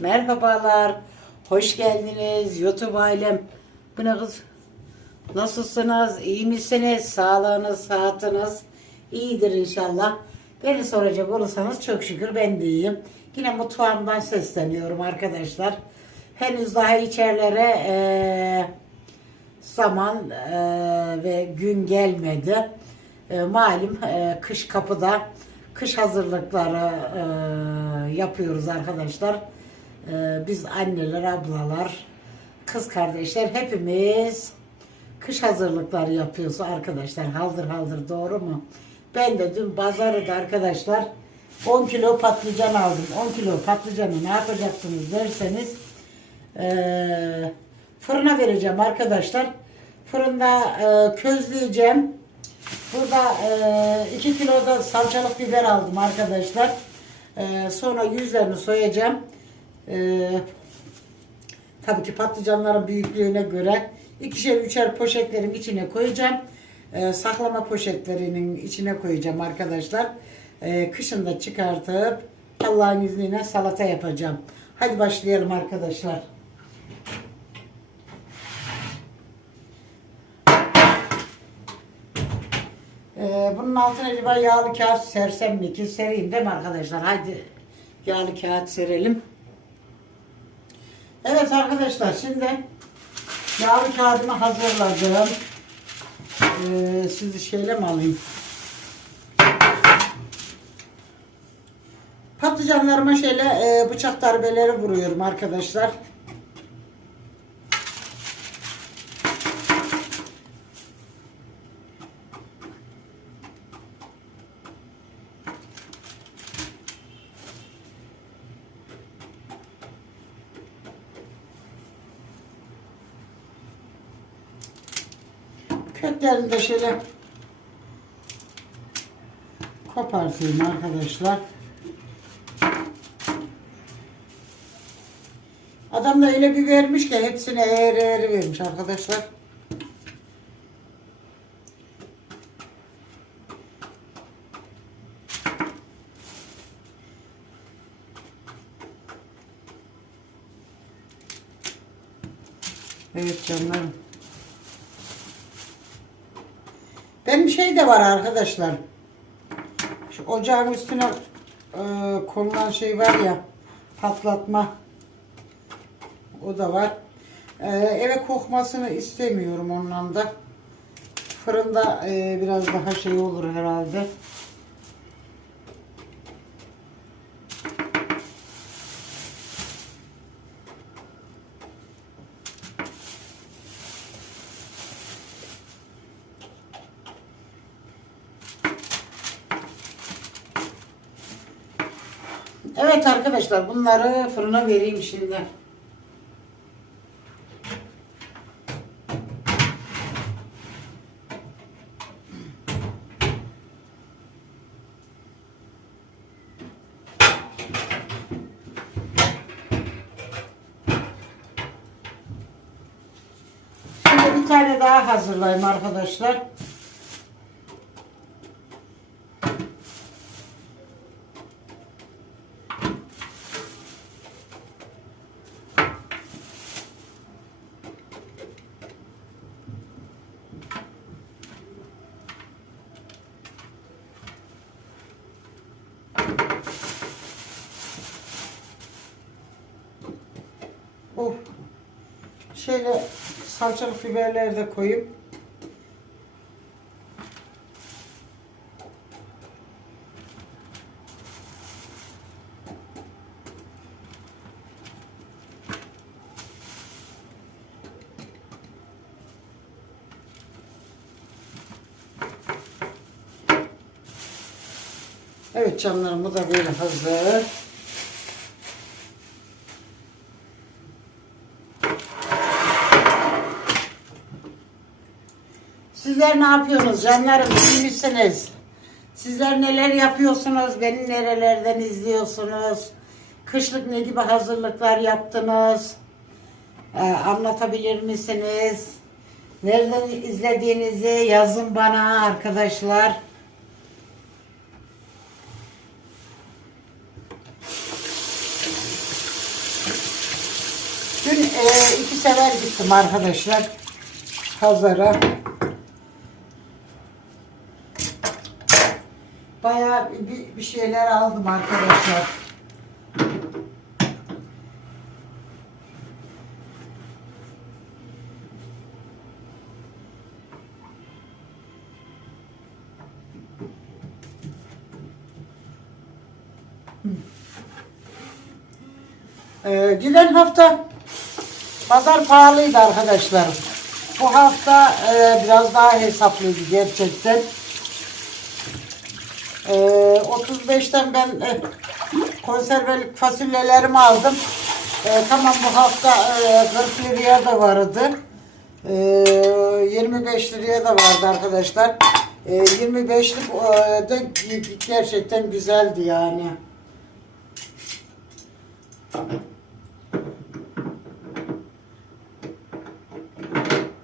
Merhabalar. Hoş geldiniz YouTube ailem. Bu ne kız? Nasılsınız? İyi misiniz? Sağlığınız, sıhhatiniz iyidir inşallah. Beni soracak olursanız çok şükür ben de iyiyim. Yine mutfağımdan sesleniyorum arkadaşlar. Henüz daha içerilere eee, zaman eee, ve gün gelmedi. E, malum e, kış kapıda kış hazırlıkları e, yapıyoruz arkadaşlar. E, biz anneler, ablalar, kız kardeşler hepimiz kış hazırlıkları yapıyoruz arkadaşlar. Haldır haldır doğru mu? Ben de dün pazarda arkadaşlar 10 kilo patlıcan aldım. 10 kilo patlıcanı ne yapacaksınız derseniz e, fırına vereceğim arkadaşlar. Fırında e, közleyeceğim. Burada 2 kilo da salçalık biber aldım arkadaşlar. E, sonra yüzlerini soyacağım. E, tabii ki patlıcanların büyüklüğüne göre ikişer üçer poşetlerin içine koyacağım. E, saklama poşetlerinin içine koyacağım arkadaşlar. E, kışın da çıkartıp Allah'ın izniyle salata yapacağım. Hadi başlayalım arkadaşlar. Ee, bunun altına acaba yağlı kağıt sersem mi ki? Sereyim değil mi arkadaşlar? Hadi yağlı kağıt serelim. Evet arkadaşlar şimdi yağlı kağıdımı hazırladım. Ee, sizi şeyle mi alayım? Patlıcanlarıma şöyle e, bıçak darbeleri vuruyorum arkadaşlar. Köklerini de şöyle kopartayım arkadaşlar. Adam da öyle bir vermiş ki hepsine eğri eğri vermiş arkadaşlar. Evet canlarım. Benim şey de var arkadaşlar. Şu ocağın üstüne e, konulan şey var ya patlatma. O da var. E, eve kokmasını istemiyorum ondan da. Fırında e, biraz daha şey olur herhalde. Evet arkadaşlar bunları fırına vereyim şimdi. Şimdi bir tane daha hazırlayayım arkadaşlar. Oh. Şöyle salçalık biberleri de koyayım. Evet canlarım bu da böyle hazır. Sizler ne yapıyorsunuz canlarım? İyi misiniz? Sizler neler yapıyorsunuz? Beni nerelerden izliyorsunuz? Kışlık ne gibi hazırlıklar yaptınız? Ee, anlatabilir misiniz? Nereden izlediğinizi yazın bana arkadaşlar. Dün e, iki sefer gittim arkadaşlar. Pazara. Bayağı bir, bir şeyler aldım arkadaşlar. Ee, giden hafta pazar pahalıydı arkadaşlar. Bu hafta e, biraz daha hesaplıydı gerçekten. Ee, 35'ten ben e, konservelik fasulyelerimi aldım. E, tamam bu hafta e, 40 liraya da vardı. E, 25 liraya da vardı arkadaşlar. E, 25'lik e, de gerçekten güzeldi yani.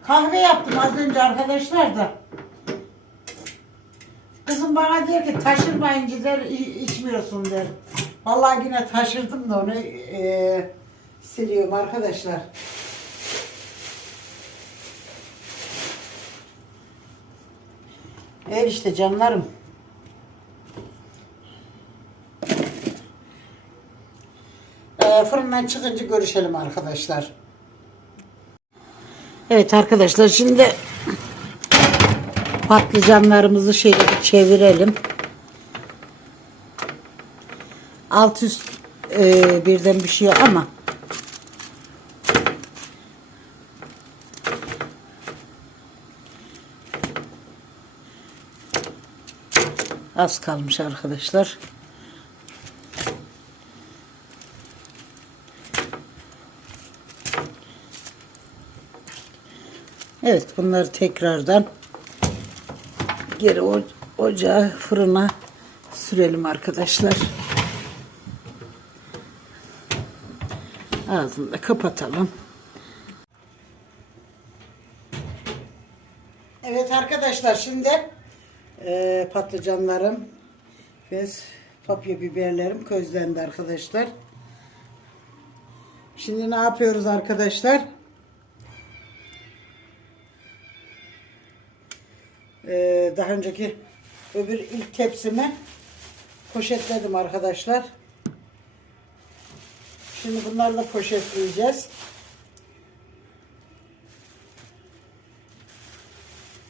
Kahve yaptım az önce arkadaşlar da. Kızım bana diyor ki taşırmayınca der "i- içmiyorsun der. Vallahi yine taşırdım da onu e, siliyorum arkadaşlar. Evet işte canlarım. E, fırından çıkınca görüşelim arkadaşlar. Evet arkadaşlar şimdi patlıcanlarımızı şöyle bir çevirelim. Alt üst e, birden bir şey ama az kalmış arkadaşlar. Evet bunları tekrardan geri o, ocağa fırına sürelim arkadaşlar. Ağzını da kapatalım. Evet arkadaşlar şimdi e, patlıcanlarım ve papya biberlerim közlendi arkadaşlar. Şimdi ne yapıyoruz arkadaşlar? Ee, daha önceki öbür ilk tepsimi poşetledim arkadaşlar. Şimdi bunları da poşetleyeceğiz.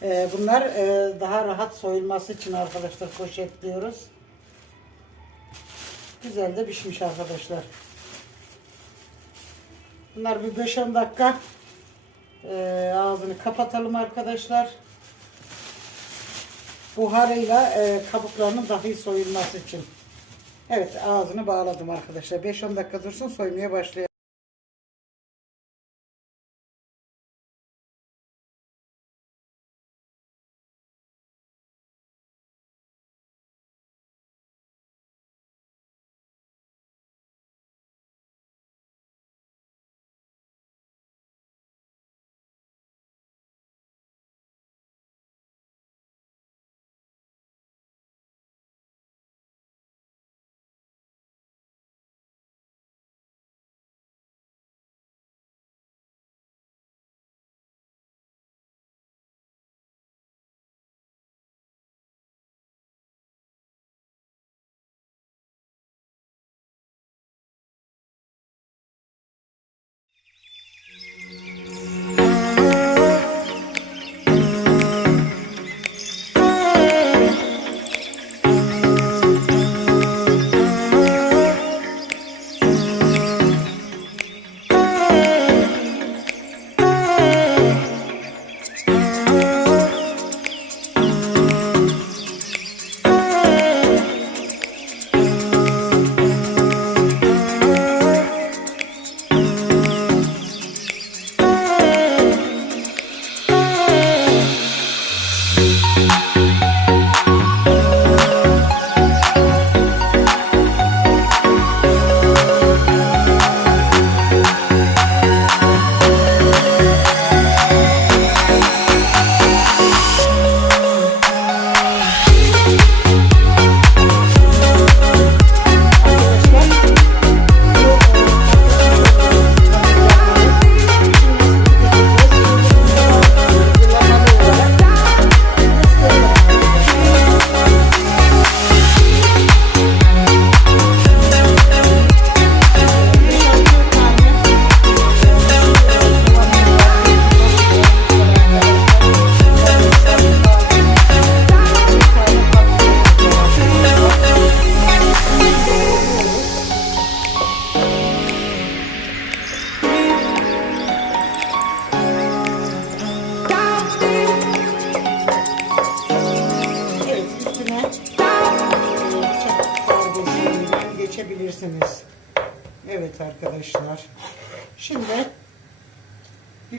Ee, bunlar e, daha rahat soyulması için arkadaşlar poşetliyoruz. Güzel de pişmiş arkadaşlar. Bunlar bir 5-10 dakika e, ağzını kapatalım arkadaşlar buharıyla e, kabuklarının dahi soyulması için. Evet ağzını bağladım arkadaşlar. 5-10 dakika dursun soymaya başlayalım.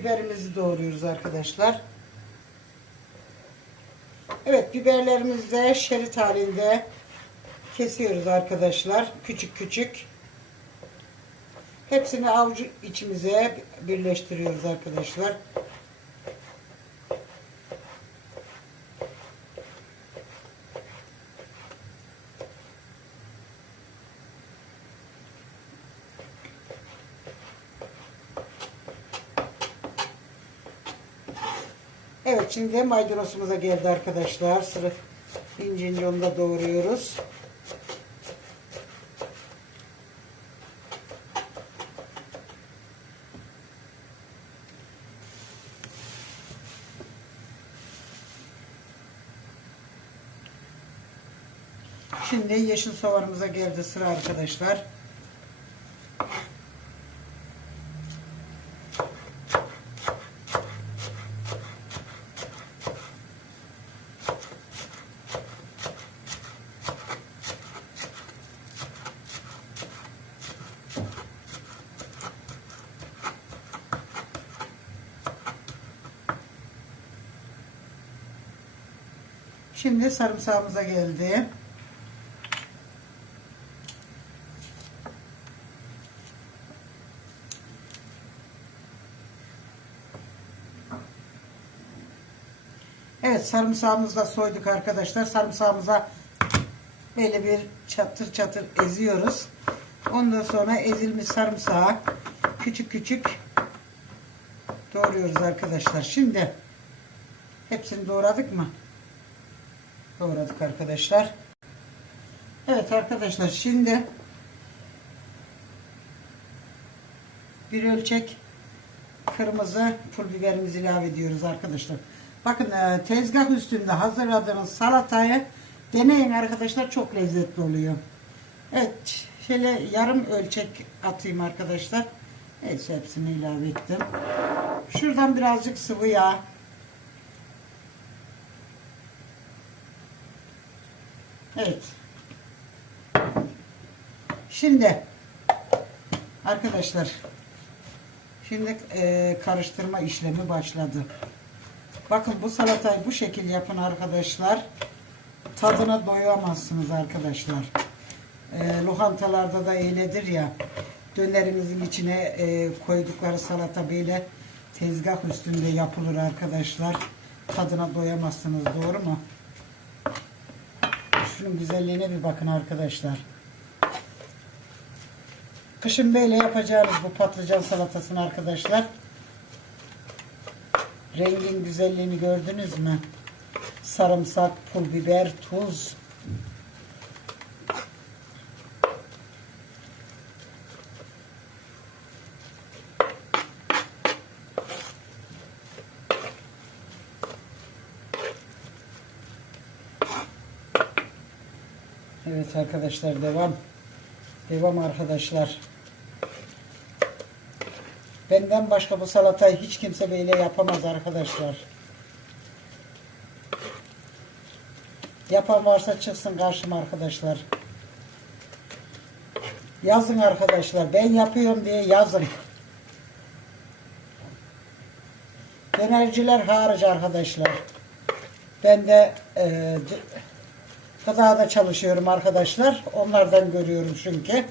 Biberimizi doğruyoruz arkadaşlar. Evet biberlerimizi de şerit halinde kesiyoruz arkadaşlar. Küçük küçük. Hepsini avucu içimize birleştiriyoruz arkadaşlar. Şimdi maydanozumuza geldi arkadaşlar. Sıra ince ince onu da doğruyoruz. Şimdi yeşil soğanımıza geldi sıra arkadaşlar. Şimdi sarımsağımıza geldi. Evet sarımsağımızı da soyduk arkadaşlar. Sarımsağımıza böyle bir çatır çatır eziyoruz. Ondan sonra ezilmiş sarımsağı küçük küçük doğruyoruz arkadaşlar. Şimdi hepsini doğradık mı? Doğradık arkadaşlar. Evet arkadaşlar şimdi bir ölçek kırmızı pul biberimizi ilave ediyoruz arkadaşlar. Bakın e, tezgah üstünde hazırladığınız salatayı deneyin arkadaşlar çok lezzetli oluyor. Evet şöyle yarım ölçek atayım arkadaşlar. Evet hepsini ilave ettim. Şuradan birazcık sıvı yağ. Evet. Şimdi arkadaşlar şimdi e, karıştırma işlemi başladı. Bakın bu salatayı bu şekil yapın arkadaşlar. Tadına doyamazsınız arkadaşlar. E, lokantalarda da öyledir ya. Dönerimizin içine e, koydukları salata böyle tezgah üstünde yapılır arkadaşlar. Tadına doyamazsınız doğru mu? Şunun güzelliğine bir bakın arkadaşlar. Kışın böyle yapacağınız bu patlıcan salatasını arkadaşlar. Rengin güzelliğini gördünüz mü? Sarımsak, pul biber, tuz. Evet arkadaşlar devam. Devam arkadaşlar. Benden başka bu salatayı hiç kimse böyle yapamaz arkadaşlar. Yapan varsa çıksın karşıma arkadaşlar. Yazın arkadaşlar. Ben yapıyorum diye yazın. Dönerciler hariç arkadaşlar. Ben de e, gıdada çalışıyorum arkadaşlar. Onlardan görüyorum çünkü.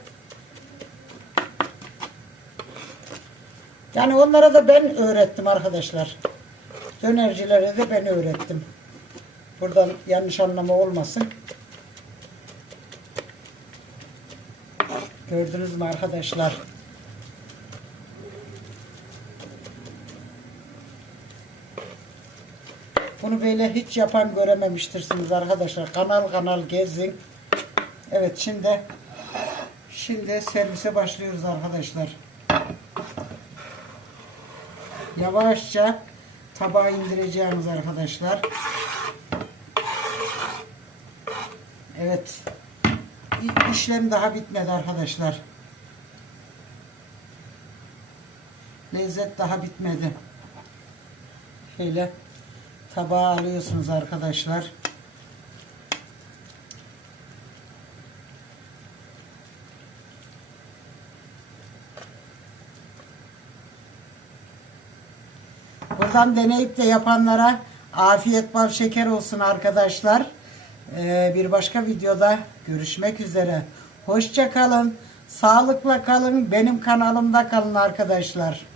Yani onlara da ben öğrettim arkadaşlar. Dönercilere de ben öğrettim. Buradan yanlış anlama olmasın. Gördünüz mü arkadaşlar? Bunu böyle hiç yapan görememiştirsiniz arkadaşlar. Kanal kanal gezin. Evet şimdi şimdi servise başlıyoruz arkadaşlar. Yavaşça tabağa indireceğimiz arkadaşlar. Evet. İşlem daha bitmedi arkadaşlar. Lezzet daha bitmedi. Şöyle tabağa alıyorsunuz arkadaşlar. Buradan deneyip de yapanlara afiyet bal şeker olsun arkadaşlar. Ee, bir başka videoda görüşmek üzere. Hoşça kalın. Sağlıkla kalın. Benim kanalımda kalın arkadaşlar.